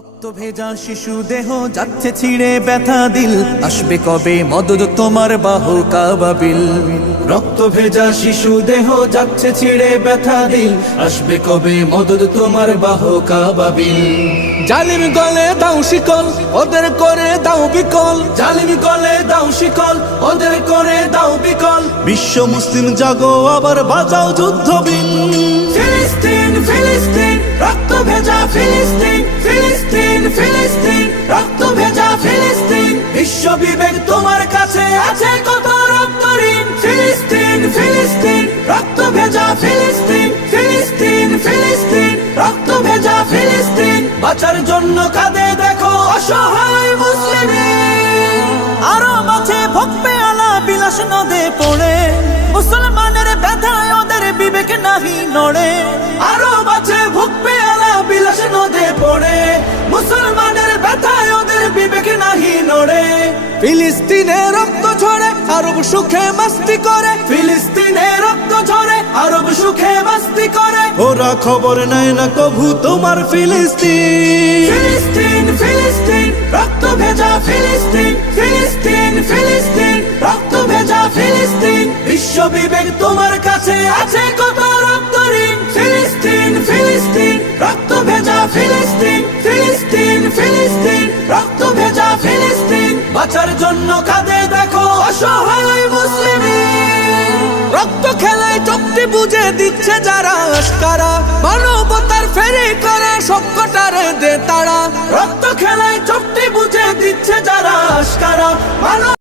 রক্ত ভেজা শিশু দেহ যাচ্ছে ছিঁড়ে ব্যথা দিল। আসবে কবে মদত তোমার বাহু কাবাবিল? রক্ত ভেজা শিশু দেহ যাচ্ছে ছিঁড়ে ব্যথা দিল। আসবে কবে মদত তোমার বাহু কাবাবিল? জালিম গলে দাও শিকল, ওদের করে দাও বিকল। জালিম গলে দাও শিকল, ওদের করে দাও বিকল। বিশ্ব মুসলিম জাগো, আবার বাজাও যুদ্ধ বিন ফিলিস্তিন ফিলিস্তিন, রক্ত ভেজা ফিলিস্তিন। তোমার কাছে আছে কত রক্ত ঋণ? ফিলিস্তিন ফিলিস্তিন, রক্ত ভেজা ফিলিস্তিন ফিলিস্তিন ফিলিস্তিন, রক্ত ভেজা ফিলিস্তিন। বাঁচার জন্য কাঁদে দেখো অসহায় মুসলিম। আরও মাঝে ভক্তে আলা বিলাস নদে পড়ে। মুসলমানের ব্যথায় ওদের বিবেক নাহি নড়ে। আরও ফিলিস্তিনে রক্ত ঝরে, আরব সুখে মাস্তি করে। ফিলিস্তিনে রক্ত ঝরে, আরব সুখে মাস্তি করে। ওরা খবর নেয় না কভু তোমার ফিলিস্তিন। ফিলিস্তিন ফিলিস্তিন, রক্ত ভেজা ফিলিস্তিন। ফিলিস্তিন ফিলিস্তিন, রক্ত ভেজা ফিলিস্তিন। বিশ্ব বিবেক তোমার কাছে আছে কত চোখটি দিচ্ছে যারা আস্কারা মানবতার ফেরি করে সবকটারে দে তারা। রক্ত খেলায় চোখটি